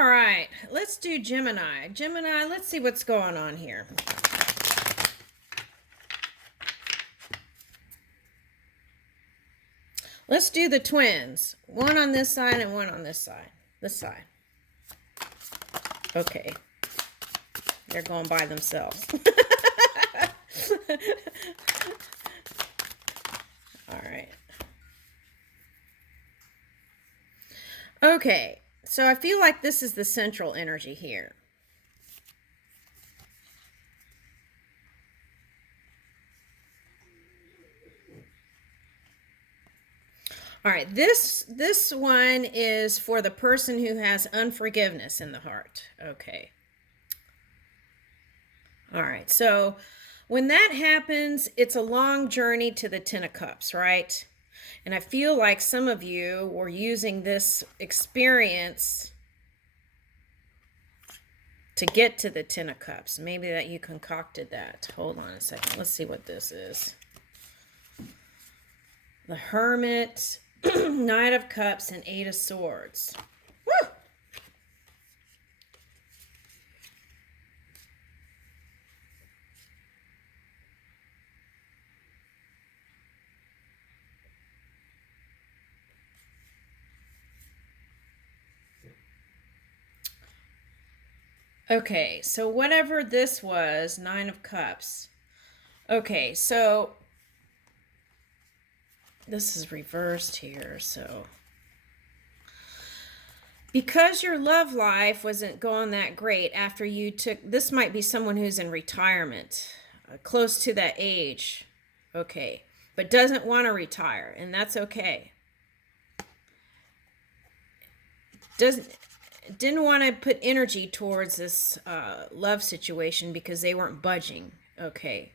All right, let's do Gemini. Gemini, let's see what's going on here. Let's do the twins. One on this side and one on this side. This side. Okay. They're going by themselves. All right. Okay. So I feel like this is the central energy here. All right, this one is for the person who has unforgiveness in the heart. Okay. All right, so when that happens, it's a long journey to the Ten of Cups, right? And I feel like some of you were using this experience to get to the Ten of Cups. Maybe that you concocted that. Hold on a second. Let's see what this is. The Hermit, Knight of Cups, and Eight of Swords. Woo! Okay, so whatever this was, Nine of Cups. Okay, so this is reversed here, so because your love life wasn't going that great after you took, this might be someone who's in retirement, close to that age, okay, but doesn't want to retire, and that's okay. Didn't want to put energy towards this love situation because they weren't budging, okay.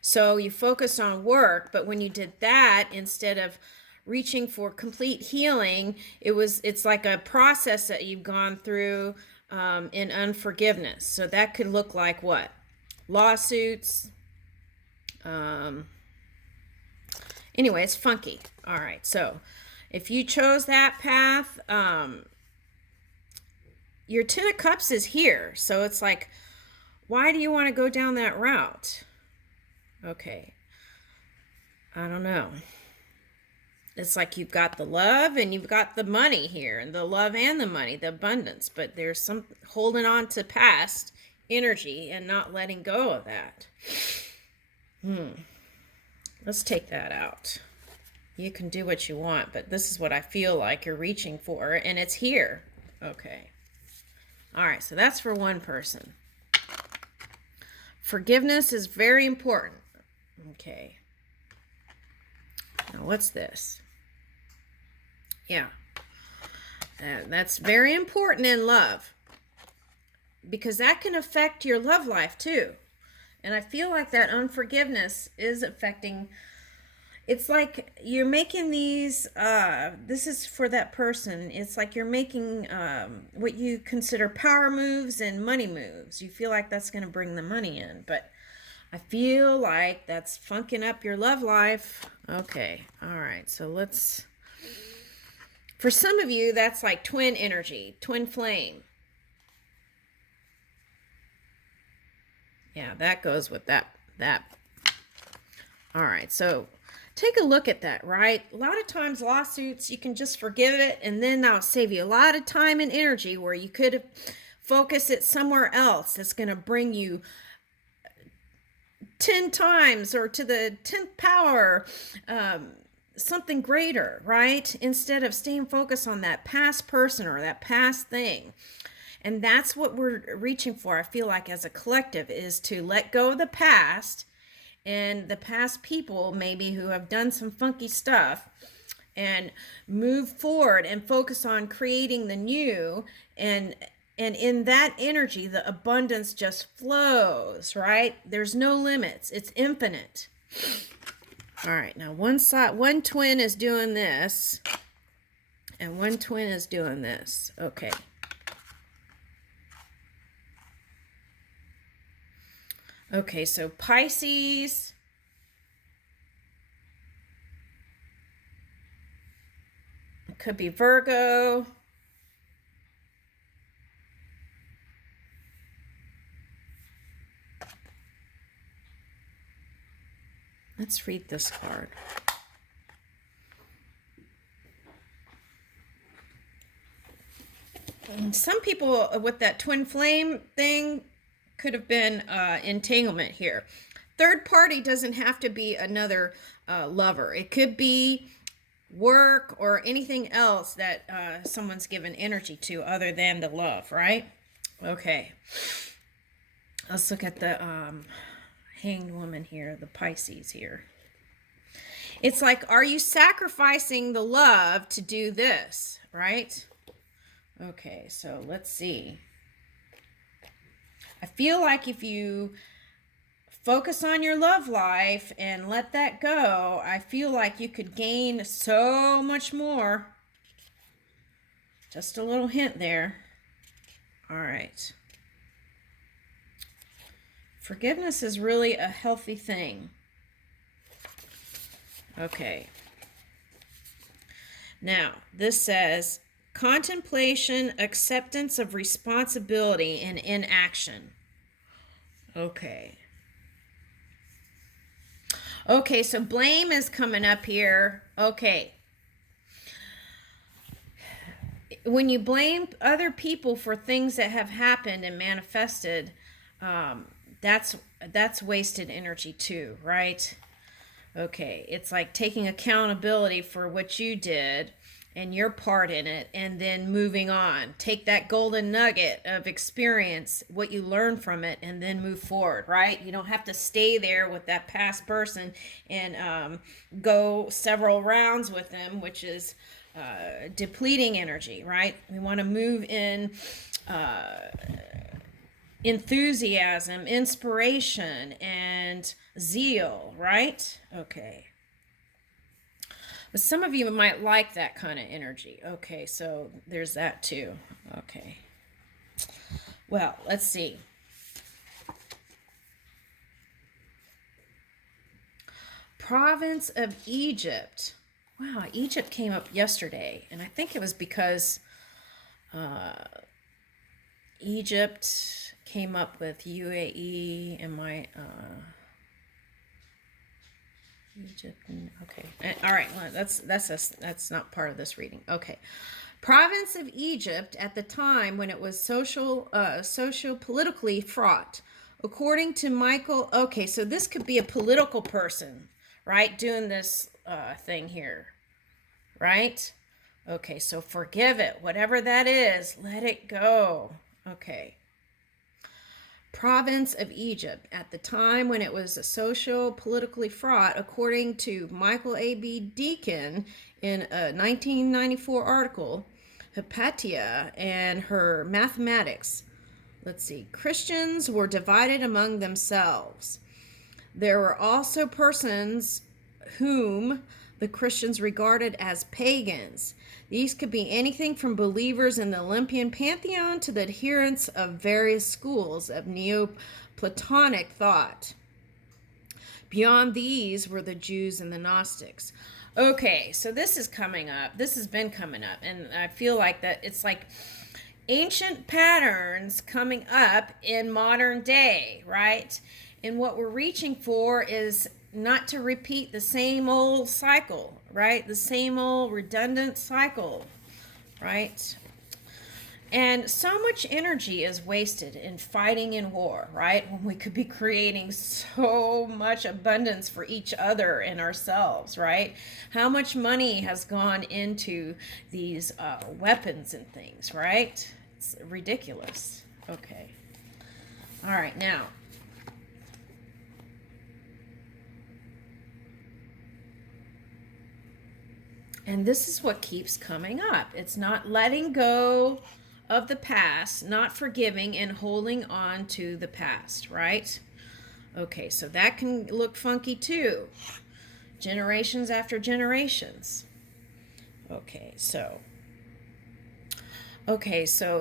So you focused on work, but when you did that, instead of reaching for complete healing, it's like a process that you've gone through in unforgiveness. So that could look like what? Lawsuits. Anyway, it's funky. All right, so if you chose that path, your Ten of Cups is here. So it's like, why do you want to go down that route? Okay. I don't know. It's like you've got the love and you've got the money here, and the love and the money, the abundance, but there's some holding on to past energy and not letting go of that. Let's take that out. You can do what you want, but this is what I feel like you're reaching for, and it's here. Okay. All right, so that's for one person. Forgiveness is very important. Okay. Now, what's this? Yeah. That's very important in love, because that can affect your love life too. And I feel like that unforgiveness is affecting. It's like you're making these, this is for that person. It's like you're making what you consider power moves and money moves. You feel like that's going to bring the money in, but I feel like that's funking up your love life. Okay. All right. So let's, for some of you, that's like twin energy, twin flame. Yeah, that goes with that. All right. So take a look at that, right? A lot of times lawsuits, you can just forgive it, and then that'll save you a lot of time and energy where you could focus it somewhere else that's going to bring you 10 times or to the 10th power, something greater, right? Instead of staying focused on that past person or that past thing. And that's what we're reaching for, I feel like, as a collective, is to let go of the past and the past people maybe who have done some funky stuff, and move forward and focus on creating the new. And in that energy, the abundance just flows, right? There's no limits. It's infinite. All right, now one twin is doing this, and one twin is doing this. Okay. Okay, so Pisces. It could be Virgo. Let's read this card. Some people with that twin flame thing could have been entanglement here. Third party doesn't have to be another lover. It could be work or anything else that someone's given energy to other than the love, right? Okay. Let's look at the hanged woman here, the Pisces here. It's like, are you sacrificing the love to do this, right? Okay, so let's see. I feel like if you focus on your love life and let that go, I feel like you could gain so much more. Just a little hint there. All right. Forgiveness is really a healthy thing. Okay. Now, this says contemplation, acceptance of responsibility, and inaction. Okay. Okay, so blame is coming up here. Okay. When you blame other people for things that have happened and manifested, that's wasted energy too, right? Okay, it's like taking accountability for what you did and your part in it, and then moving on. Take that golden nugget of experience, what you learned from it, and then move forward, right? You don't have to stay there with that past person and go several rounds with them, which is depleting energy, right? We want to move in enthusiasm, inspiration, and zeal, right? Okay. But some of you might like that kind of energy. Okay, so there's that too. Okay. Well, let's see. Province of Egypt. Wow, Egypt came up yesterday, and I think it was because Egypt came up with UAE and my Egypt. Okay, all right. Well, that's not part of this reading. Okay, province of Egypt at the time when it was socio-politically fraught, according to Michael. Okay, so this could be a political person, right, doing this thing here, right? Okay, so forgive it, whatever that is, let it go. Okay. Province of Egypt at the time when it was socio-politically fraught, according to Michael A.B. Deacon in a 1994 article, Hypatia and her mathematics. Let's see. Christians were divided among themselves. There were also persons whom the Christians regarded as pagans. These could be anything from believers in the Olympian pantheon to the adherents of various schools of Neoplatonic thought. Beyond these were the Jews and the Gnostics. Okay, so this is coming up. This has been coming up, and I feel like that it's like ancient patterns coming up in modern day, right? And what we're reaching for is not to repeat the same old cycle, right? The same old redundant cycle, right? And so much energy is wasted in fighting in war, right? When we could be creating so much abundance for each other and ourselves, right? How much money has gone into these weapons and things, right? It's ridiculous. Okay. All right, now. And this is what keeps coming up. It's not letting go of the past, not forgiving and holding on to the past, right? Okay, so that can look funky too. Generations after generations. Okay, so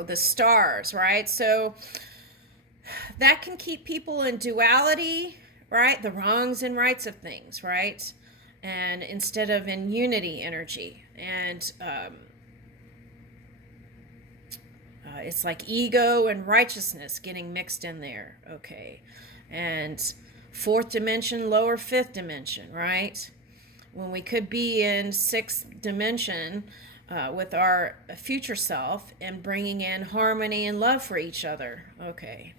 the stars, right? So that can keep people in duality, right? The wrongs and rights of things, right? And instead of in unity energy. And it's like ego and righteousness getting mixed in there. Okay. And fourth dimension, lower fifth dimension, right? When we could be in sixth dimension with our future self and bringing in harmony and love for each other. Okay.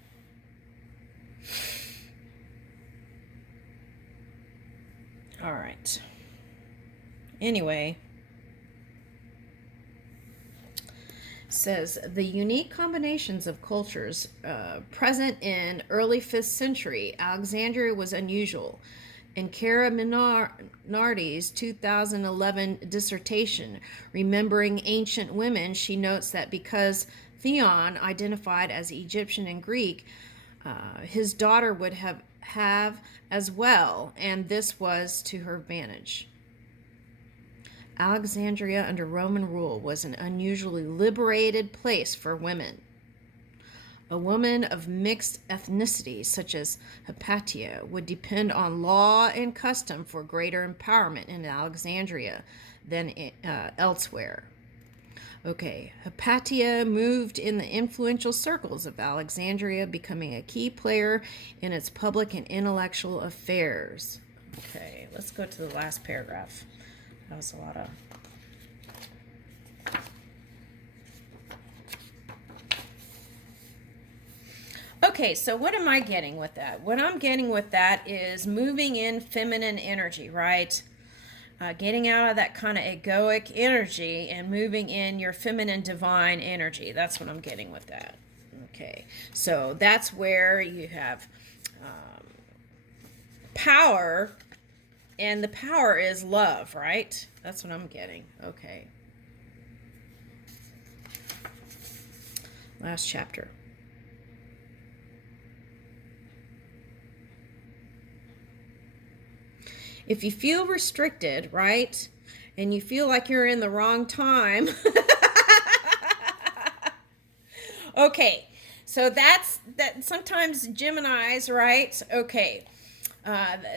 All right. Anyway, says the unique combinations of cultures present in early 5th century Alexandria was unusual. In Cara Minardi's 2011 dissertation, Remembering Ancient Women, she notes that because Theon identified as Egyptian and Greek, his daughter would have as well, and this was to her advantage. Alexandria under Roman rule was an unusually liberated place for women. A woman of mixed ethnicity, such as Hypatia, would depend on law and custom for greater empowerment in Alexandria than elsewhere. Okay, Hypatia moved in the influential circles of Alexandria, becoming a key player in its public and intellectual affairs. Okay, let's go to the last paragraph. That was a lot of... Okay, so what am I getting with that? What I'm getting with that is moving in feminine energy, right? Getting out of that kind of egoic energy and moving in your feminine divine energy. That's what I'm getting with that. Okay, so that's where you have power, and the power is love, right? That's what I'm getting. Okay. Last chapter. If you feel restricted, right, and you feel like you're in the wrong time, okay, so that's that. Sometimes Geminis, right? Okay,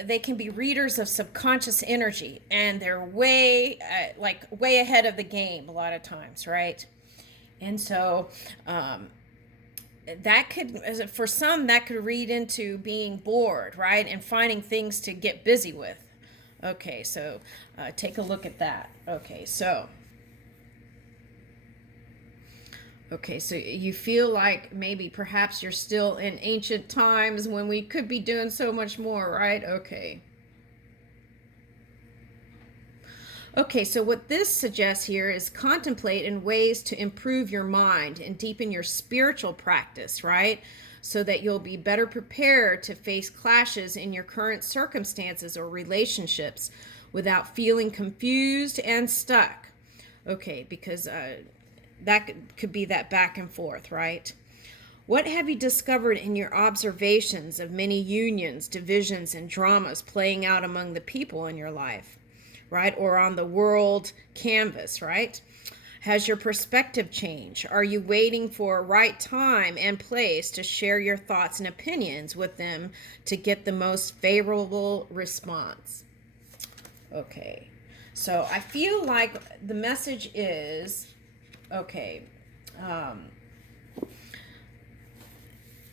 they can be readers of subconscious energy, and they're way ahead of the game a lot of times, right? And so that could, for some, that could read into being bored, right, and finding things to get busy with. Okay, so take a look at that. Okay, so you feel like maybe perhaps you're still in ancient times when we could be doing so much more, right? Okay. Okay, so what this suggests here is contemplate in ways to improve your mind and deepen your spiritual practice, right? So that you'll be better prepared to face clashes in your current circumstances or relationships without feeling confused and stuck. Okay, because that could be that back and forth, right? What have you discovered in your observations of many unions, divisions, and dramas playing out among the people in your life, right? Or on the world canvas, right? Has your perspective changed? Are you waiting for a right time and place to share your thoughts and opinions with them to get the most favorable response? Okay, so I feel like the message is, okay,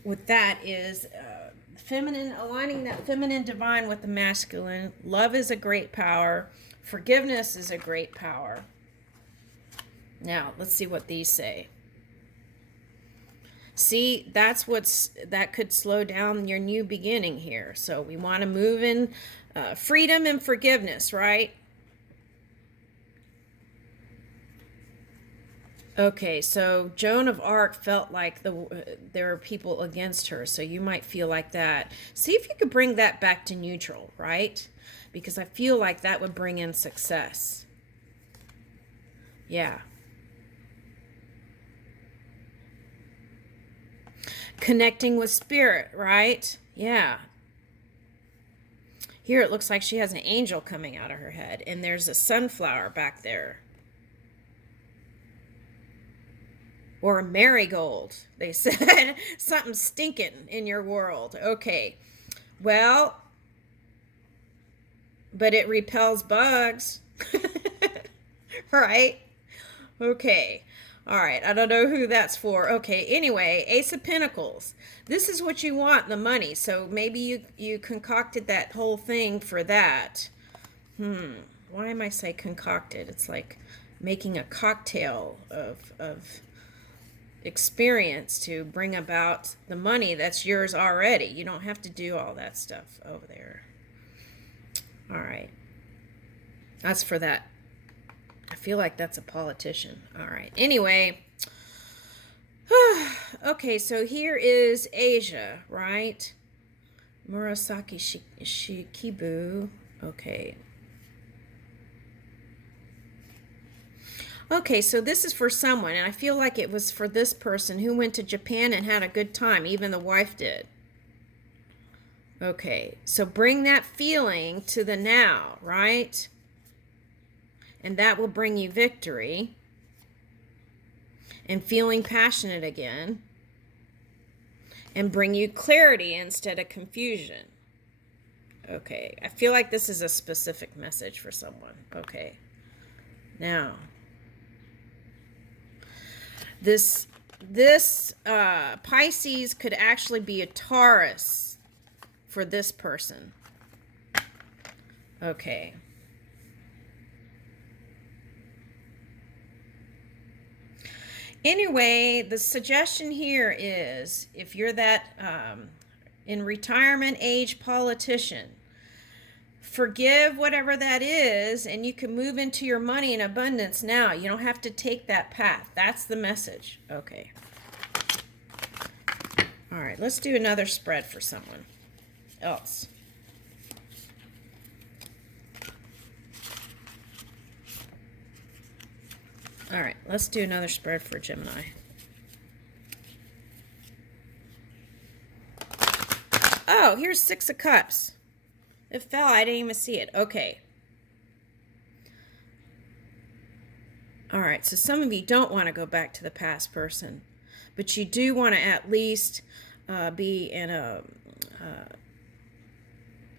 with that is feminine, aligning that feminine divine with the masculine. Love is a great power. Forgiveness is a great power. Now, let's see what these say. See, that could slow down your new beginning here. So we want to move in freedom and forgiveness, right? Okay, so Joan of Arc felt like there were people against her, so you might feel like that. See if you could bring that back to neutral, right? Because I feel like that would bring in success. Yeah. Connecting with spirit, right? Yeah. Here it looks like she has an angel coming out of her head, and there's a sunflower back there. Or a marigold, they said. Something stinking in your world. Okay. Well, but it repels bugs. Right? Okay. All right, I don't know who that's for. Okay, anyway, Ace of Pentacles. This is what you want, the money. So maybe you concocted that whole thing for that. Why am I say concocted? It's like making a cocktail of experience to bring about the money that's yours already. You don't have to do all that stuff over there. All right. That's for that. I feel like that's a politician. All right. Anyway. Okay, so here is Asia, right? Murasaki Shikibu. Okay. Okay, so this is for someone, and I feel like it was for this person who went to Japan and had a good time. Even the wife did. Okay, so bring that feeling to the now, right? And that will bring you victory and feeling passionate again and bring you clarity instead of confusion. Okay, I feel like this is a specific message for someone. Okay, now this Pisces could actually be a Taurus for this person. Okay. Anyway, the suggestion here is if you're that in retirement age politician, forgive whatever that is, and you can move into your money in abundance now. You don't have to take that path. That's the message. Okay. All right, let's do another spread for someone else. All right, let's do another spread for Gemini. Oh, here's Six of Cups. It fell. I didn't even see it. Okay. All right, so some of you don't want to go back to the past person, but you do want to at least be in a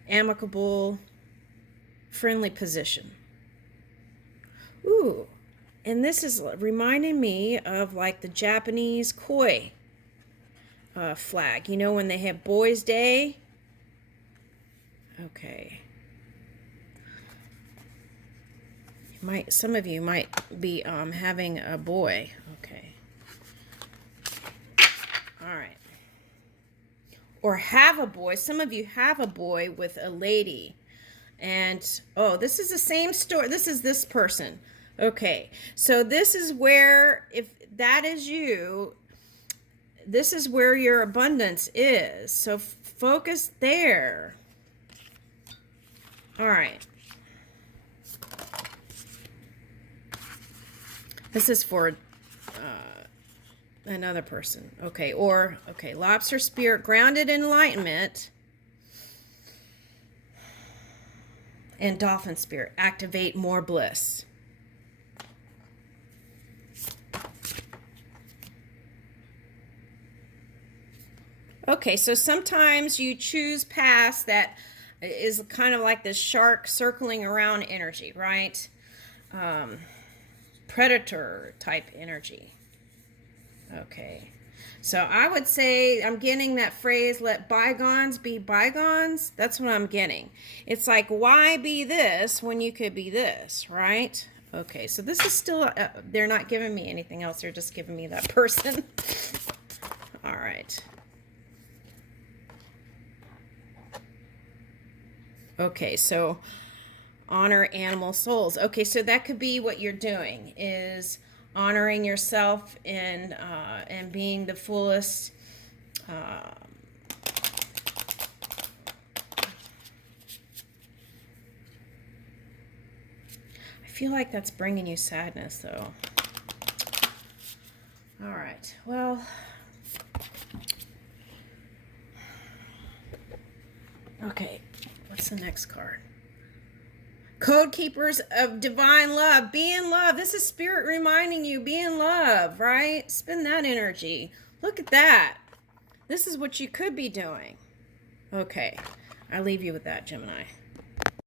amicable, friendly position. Ooh. And this is reminding me of like the Japanese koi flag. You know, when they have Boys' Day? Okay. Some of you might be having a boy. Okay. All right. Or have a boy. Some of you have a boy with a lady. And, oh, this is the same story. This is this person. Okay, so this is where, if that is you, this is where your abundance is. So focus there. All right. This is for another person. Okay, or, okay, lobster spirit, grounded enlightenment, and dolphin spirit, activate more bliss. Okay, so sometimes you choose paths that is kind of like this shark circling around energy, right? Predator type energy. Okay, so I would say I'm getting that phrase, let bygones be bygones. That's what I'm getting. It's like, why be this when you could be this, right? Okay, so this is still, they're not giving me anything else. They're just giving me that person. All right. Okay, so honor animal souls. Okay, so that could be what you're doing, is honoring yourself and being the fullest. I feel like that's bringing you sadness, though. All right, well. Okay. What's the next card? Code Keepers of Divine Love. Be in love. This is Spirit reminding you, be in love, right? Spend that energy. Look at that. This is what you could be doing. Okay. I leave you with that, Gemini.